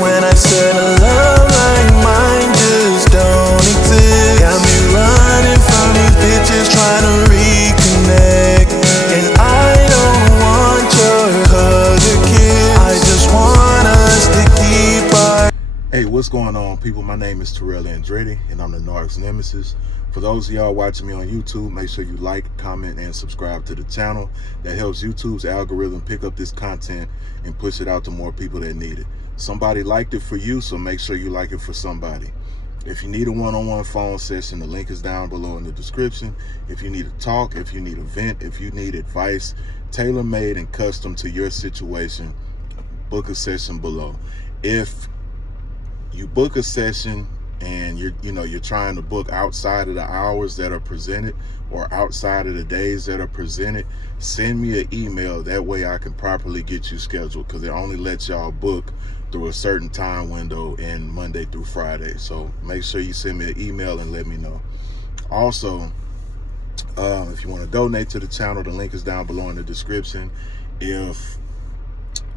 When I said a love like mine just don't exist. Got me running from these bitches trying to reconnect. And I don't want your hug or kiss. I just want us to keep our... Hey, what's going on, people? My name is Terrell Andretti, and I'm the Narc's Nemesis. For those of y'all watching me on YouTube, make sure you like, comment, and subscribe to the channel. That helps YouTube's algorithm pick up this content and push it out to more people that need it. Somebody liked it for you, so make sure you like it for somebody. If you need a one-on-one phone session, the link is down below in the description. If you need to talk, if you need a vent, if you need advice, tailor-made and custom to your situation, book a session below. If you book a session and you're trying to book outside of the hours that are presented or outside of the days that are presented, send me an email. That way I can properly get you scheduled, because it only lets y'all book through a certain time window in Monday through Friday. So make sure you send me an email and let me know. Also, if you want to donate to the channel, the link is down below in the description. If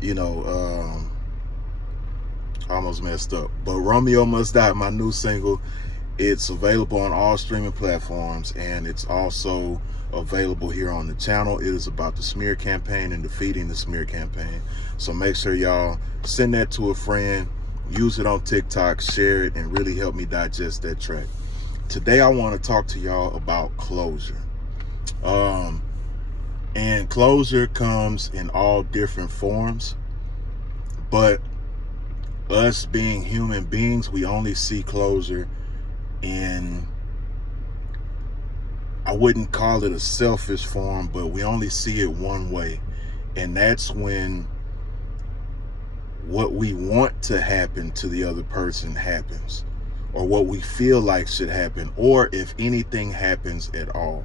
I almost messed up, but Romeo Must Die, my new single, it's available on all streaming platforms, and it's also available here on the channel. It is about the smear campaign and defeating the smear campaign. So make sure y'all send that to a friend, use it on TikTok, share it, and really help me digest that track. Today I want to talk to y'all about closure. And closure comes in all different forms, but us being human beings, we only see closure in, I wouldn't call it a selfish form, but we only see it one way. And that's when what we want to happen to the other person happens, or what we feel like should happen, or if anything happens at all.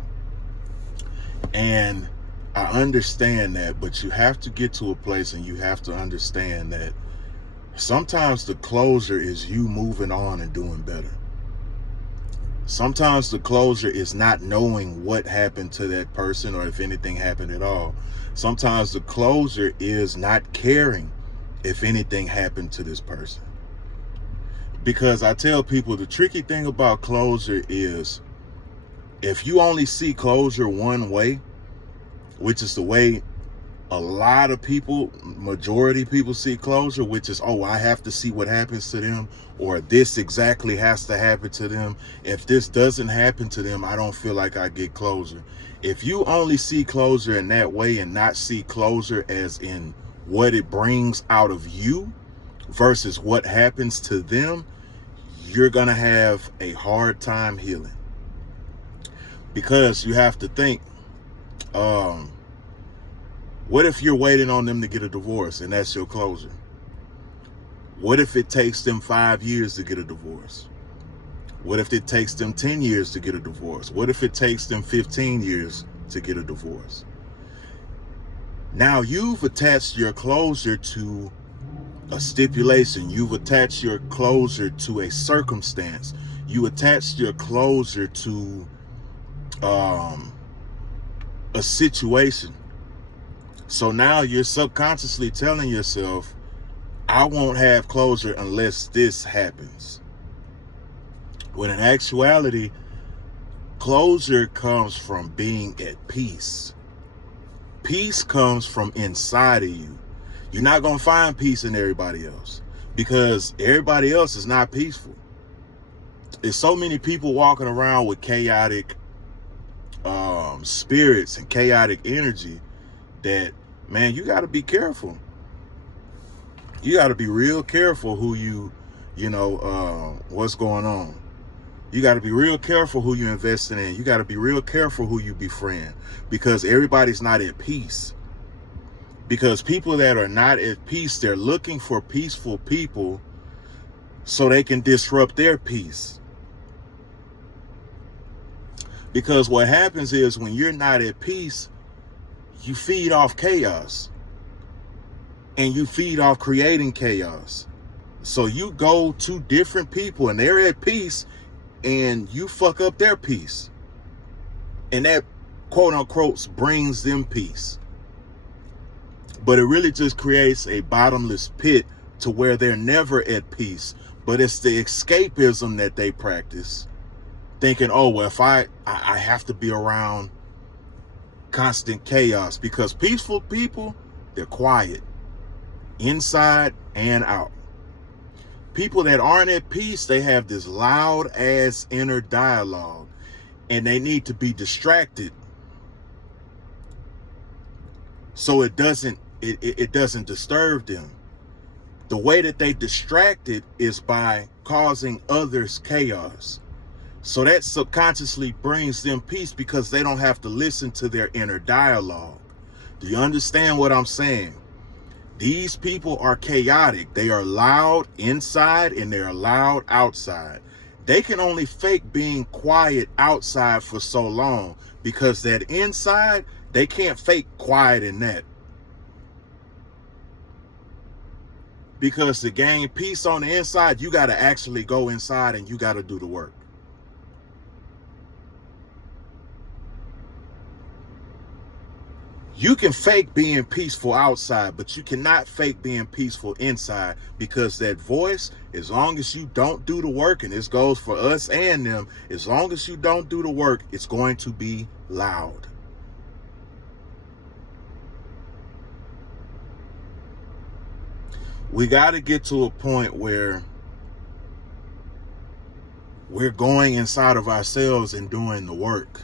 And I understand that, but you have to get to a place and you have to understand that sometimes the closure is you moving on and doing better. Sometimes the closure is not knowing what happened to that person or if anything happened at all. Sometimes the closure is not caring if anything happened to this person. Because I tell people, the tricky thing about closure is, if you only see closure one way, which is the way a lot of people, majority people see closure, which is, oh, I have to see what happens to them, or this exactly has to happen to them. If this doesn't happen to them, I don't feel like I get closure. If you only see closure in that way and not see closure as in what it brings out of you versus what happens to them, you're gonna have a hard time healing. Because you have to think, what if you're waiting on them to get a divorce and that's your closure? What if it takes them 5 years to get a divorce? What if it takes them 10 years to get a divorce? What if it takes them 15 years to get a divorce? Now you've attached your closure to a stipulation. You've attached your closure to a circumstance. You attached your closure to a situation. So now you're subconsciously telling yourself, I won't have closure unless this happens. When in actuality, closure comes from being at peace. Peace comes from inside of you. You're not going to find peace in everybody else, because everybody else is not peaceful. There's so many people walking around with chaotic spirits and chaotic energy that, man, you got to be careful. You got to be real careful who what's going on. You got to be real careful who you're investing in. You got to be real careful who you befriend, because everybody's not at peace. Because people that are not at peace, they're looking for peaceful people so they can disrupt their peace. Because what happens is, when you're not at peace, you feed off chaos, and you feed off creating chaos. So you go to different people and they're at peace, and you fuck up their peace, and that quote unquote brings them peace. But it really just creates a bottomless pit to where they're never at peace. But it's the escapism that they practice, thinking, oh, well, if I have to be around constant chaos, because peaceful people, they're quiet inside and out. People that aren't at peace, they have this loud ass inner dialogue, and they need to be distracted so it doesn't disturb them. The way that they distract it is by causing others chaos. So that subconsciously brings them peace, because they don't have to listen to their inner dialogue. Do you understand what I'm saying? These people are chaotic. They are loud inside and they're loud outside. They can only fake being quiet outside for so long, because that inside, they can't fake quiet in that. Because to gain peace on the inside, you got to actually go inside and you got to do the work. You can fake being peaceful outside, but you cannot fake being peaceful inside, because that voice, as long as you don't do the work, and this goes for us and them, as long as you don't do the work, it's going to be loud. We got to get to a point where we're going inside of ourselves and doing the work.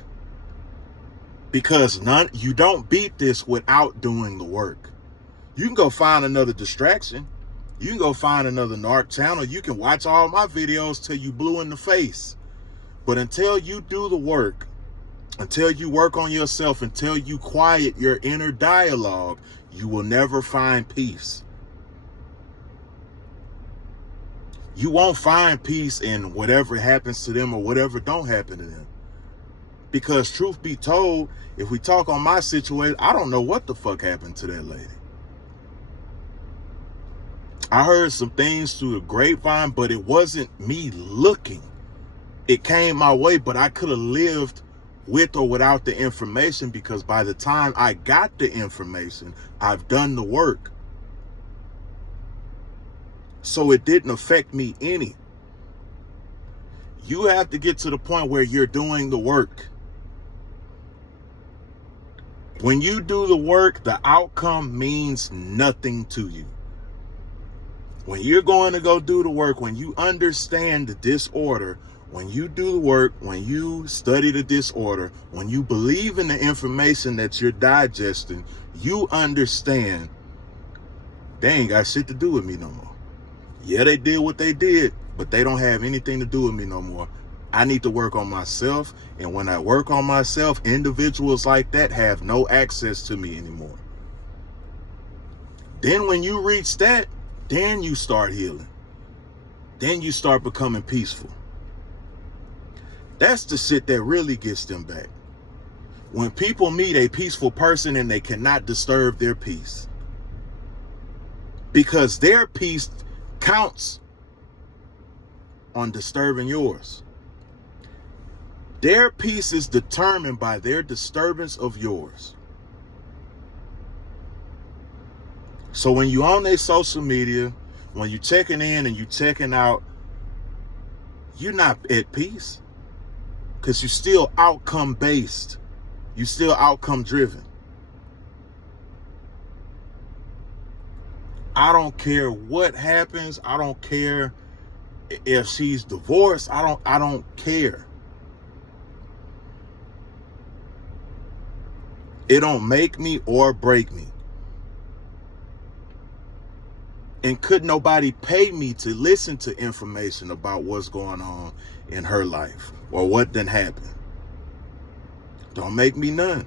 Because you don't beat this without doing the work. You can go find another distraction. You can go find another narc channel. You can watch all my videos till you blue in the face. But until you do the work, until you work on yourself, until you quiet your inner dialogue, you will never find peace. You won't find peace in whatever happens to them or whatever don't happen to them. Because truth be told, if we talk on my situation, I don't know what the fuck happened to that lady. I heard some things through the grapevine, but it wasn't me looking. It came my way, but I could have lived with or without the information, because by the time I got the information, I've done the work. So it didn't affect me any. You have to get to the point where you're doing the work. When you do the work, the outcome means nothing to you. When you're going to go do the work, when you understand the disorder, when you do the work, when you study the disorder, when you believe in the information that you're digesting, you understand they ain't got shit to do with me no more. Yeah, they did what they did, but they don't have anything to do with me no more. I need to work on myself. And when I work on myself, individuals like that have no access to me anymore. Then when you reach that, then you start healing. Then you start becoming peaceful. That's the shit that really gets them back. When people meet a peaceful person and they cannot disturb their peace, because their peace counts on disturbing yours. Their peace is determined by their disturbance of yours. So when you're on their social media, when you're checking in and you're checking out, you're not at peace, because you're still outcome based. You're still outcome driven. I don't care what happens. I don't care if she's divorced. I don't care. It don't make me or break me. And could nobody pay me to listen to information about what's going on in her life or what done happened? Don't make me none.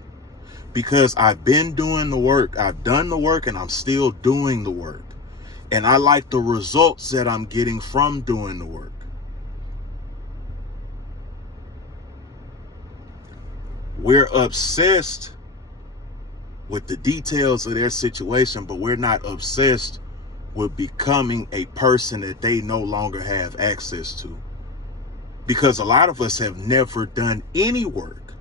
Because I've been doing the work. I've done the work and I'm still doing the work. And I like the results that I'm getting from doing the work. We're obsessed with the details of their situation, but we're not obsessed with becoming a person that they no longer have access to. Because a lot of us have never done any work.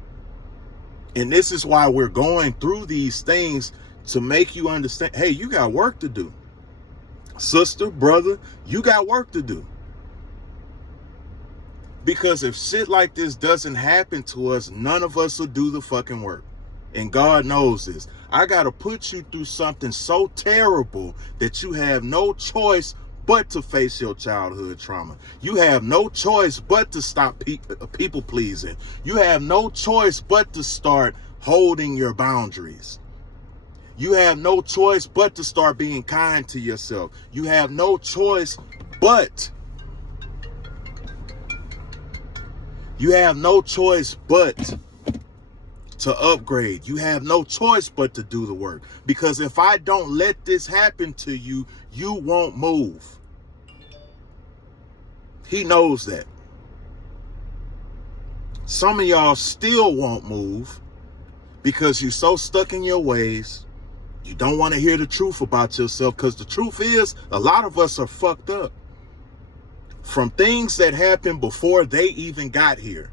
And this is why we're going through these things, to make you understand, hey, you got work to do. Sister, brother, you got work to do. Because if shit like this doesn't happen to us, none of us will do the fucking work. And God knows this. I got to put you through something so terrible that you have no choice but to face your childhood trauma. You have no choice but to stop people pleasing. You have no choice but to start holding your boundaries. You have no choice but to start being kind to yourself. You have no choice but. You have no choice but to upgrade. You have no choice but to do the work. Because if I don't let this happen to you, you won't move. He knows that. Some of y'all still won't move because you're so stuck in your ways. You don't want to hear the truth about yourself, because the truth is a lot of us are fucked up from things that happened before they even got here.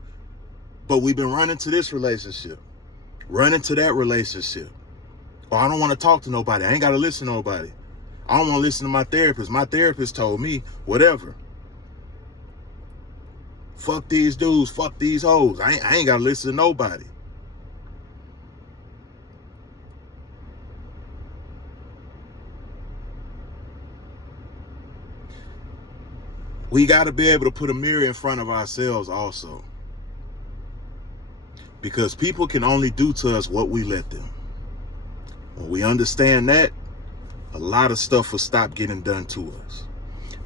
But we've been running to this relationship, running to that relationship. Oh, I don't want to talk to nobody. I ain't got to listen to nobody. I don't want to listen to my therapist. My therapist told me whatever. Fuck these dudes. Fuck these hoes. I ain't got to listen to nobody. We got to be able to put a mirror in front of ourselves also. Because people can only do to us what we let them. When we understand that, a lot of stuff will stop getting done to us.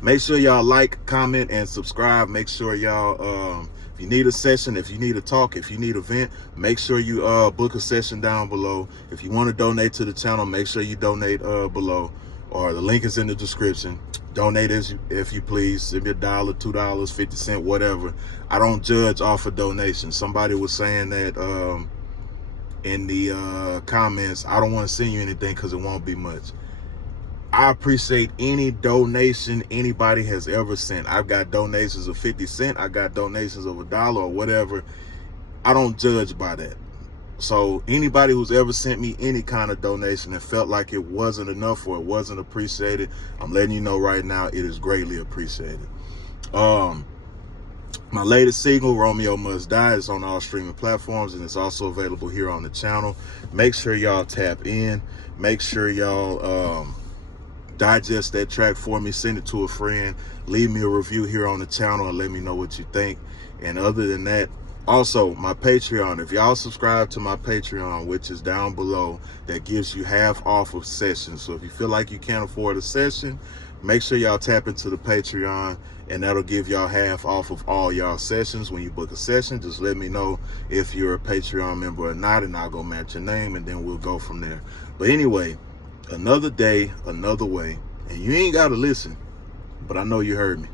Make sure y'all like, comment, and subscribe. Make sure y'all, if you need a session, if you need a talk, if you need a vent, make sure you book a session down below. If you want to donate to the channel, make sure you donate below, or the link is in the description. Donate if you please. Send me $1, $2, 50 cents, whatever. I don't judge off of donations. Somebody was saying that in the comments, I don't want to send you anything because it won't be much. I appreciate any donation anybody has ever sent. I've got donations of 50 cents. I got donations of $1 or whatever. I don't judge by that. So anybody who's ever sent me any kind of donation and felt like it wasn't enough or it wasn't appreciated, I'm letting you know right now, it is greatly appreciated. My latest single, Romeo Must Die, is on all streaming platforms, and it's also available here on the channel. Make sure y'all tap in. Make sure y'all digest that track for me. Send it to a friend. Leave me a review here on the channel and let me know what you think. And other than that, also, my Patreon, if y'all subscribe to my Patreon, which is down below, that gives you half off of sessions. So if you feel like you can't afford a session, make sure y'all tap into the Patreon, and that'll give y'all half off of all y'all sessions. When you book a session, just let me know if you're a Patreon member or not, and I'll go match your name, and then we'll go from there. But anyway, another day, another way, and you ain't got to listen, but I know you heard me.